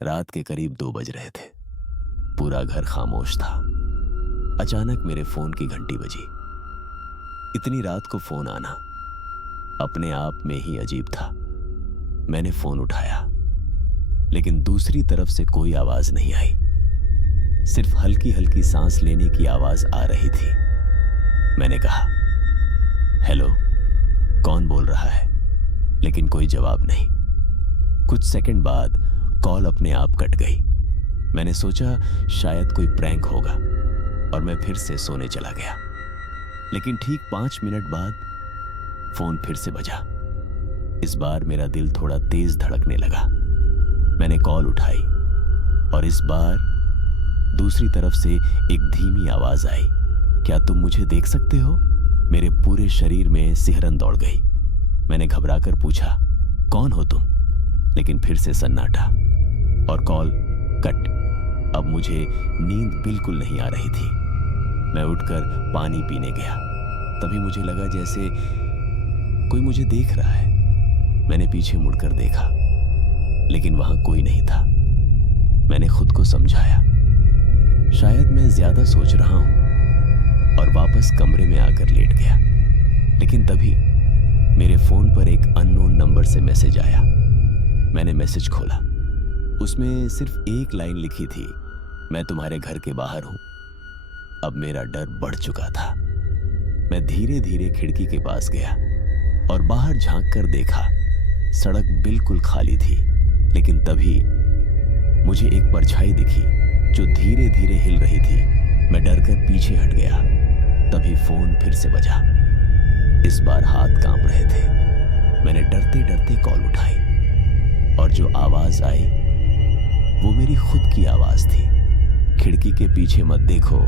रात के करीब 2 बज रहे थे। पूरा घर खामोश था। अचानक मेरे फोन की घंटी बजी। इतनी रात को फोन आना अपने आप में ही अजीब था। मैंने फोन उठाया, लेकिन दूसरी तरफ से कोई आवाज नहीं आई। सिर्फ हल्की हल्की सांस लेने की आवाज आ रही थी। मैंने कहा, हेलो, कौन बोल रहा है? लेकिन कोई जवाब नहीं। कुछ सेकंड बाद कॉल अपने आप कट गई। मैंने सोचा शायद कोई प्रैंक होगा और मैं फिर से सोने चला गया। लेकिन ठीक 5 मिनट बाद फोन फिर से बजा। इस बार मेरा दिल थोड़ा तेज धड़कने लगा। मैंने कॉल उठाई और इस बार दूसरी तरफ से एक धीमी आवाज आई, क्या तुम मुझे देख सकते हो? मेरे पूरे शरीर में सिहरन दौड़ गई। मैंने घबराकर पूछा, कौन हो तुम? लेकिन फिर से सन्नाटा और कॉल कट। अब मुझे नींद बिल्कुल नहीं आ रही थी। मैं उठकर पानी पीने गया। तभी मुझे लगा जैसे कोई मुझे देख रहा है। मैंने पीछे मुड़कर देखा, लेकिन वहां कोई नहीं था। मैंने खुद को समझाया, शायद मैं ज्यादा सोच रहा हूं, और वापस कमरे में आकर लेट गया। लेकिन तभी मेरे फोन पर एक अननोन नंबर से मैसेज आया। मैंने मैसेज खोला। उसमें सिर्फ एक लाइन लिखी थी, मैं तुम्हारे घर के बाहर हूं। अब मेरा डर बढ़ चुका था। मैं धीरे धीरे खिड़की के पास गया और बाहर झांक कर देखा। सड़क बिल्कुल खाली थी, लेकिन तभी मुझे एक परछाई दिखी जो धीरे धीरे हिल रही थी। मैं डरकर पीछे हट गया। तभी फोन फिर से बजा। इस बार हाथ कांप रहे थे। मैंने डरते डरते कॉल उठाई और जो आवाज आई वो मेरी खुद की आवाज थी। खिड़की के पीछे मत देखो।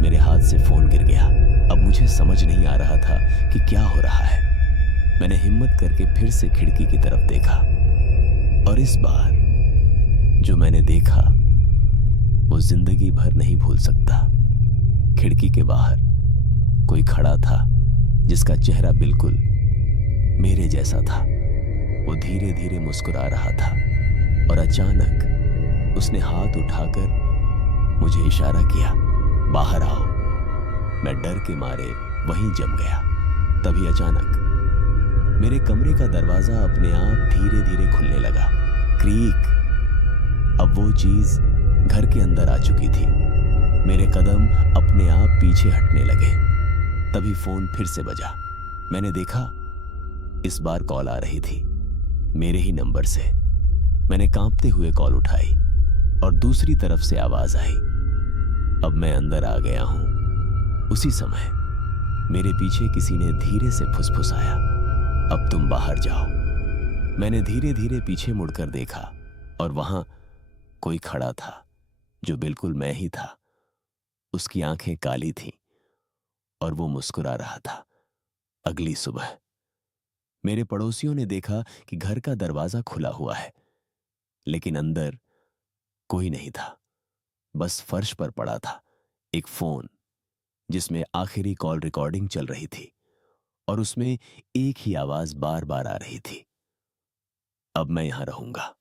मेरे हाथ से फोन गिर गया। अब मुझे समझ नहीं आ रहा था कि क्या हो रहा है। मैंने हिम्मत करके फिर से खिड़की की तरफ देखा और इस बार जो मैंने देखा वो जिंदगी भर नहीं भूल सकता। खिड़की के बाहर कोई खड़ा था जिसका चेहरा बिल्कुल मेरे जैसा था। वो धीरे धीरे मुस्कुरा रहा था और अचानक उसने हाथ उठाकर मुझे इशारा किया, बाहर आओ। मैं डर के मारे वहीं जम गया। तभी अचानक मेरे कमरे का दरवाजा अपने आप धीरे धीरे खुलने लगा। क्रीक। अब वो चीज घर के अंदर आ चुकी थी। मेरे कदम अपने आप पीछे हटने लगे। तभी फोन फिर से बजा। मैंने देखा इस बार कॉल आ रही थी, मेरे ही नंबर से। मैंने कांपते हुए कॉल उठाई और दूसरी तरफ से आवाज आई, अब मैं अंदर आ गया हूं। उसी समय मेरे पीछे किसी ने धीरे से फुसफुसाया, अब तुम बाहर जाओ। मैंने धीरे धीरे पीछे मुड़कर देखा और वहां कोई खड़ा था जो बिल्कुल मैं ही था। उसकी आंखें काली थीं और वो मुस्कुरा रहा था। अगली सुबह मेरे पड़ोसियों ने देखा कि घर का दरवाजा खुला हुआ है, लेकिन अंदर कोई नहीं था। बस फर्श पर पड़ा था एक फोन जिसमें आखिरी कॉल रिकॉर्डिंग चल रही थी और उसमें एक ही आवाज बार बार आ रही थी, अब मैं यहां रहूंगा।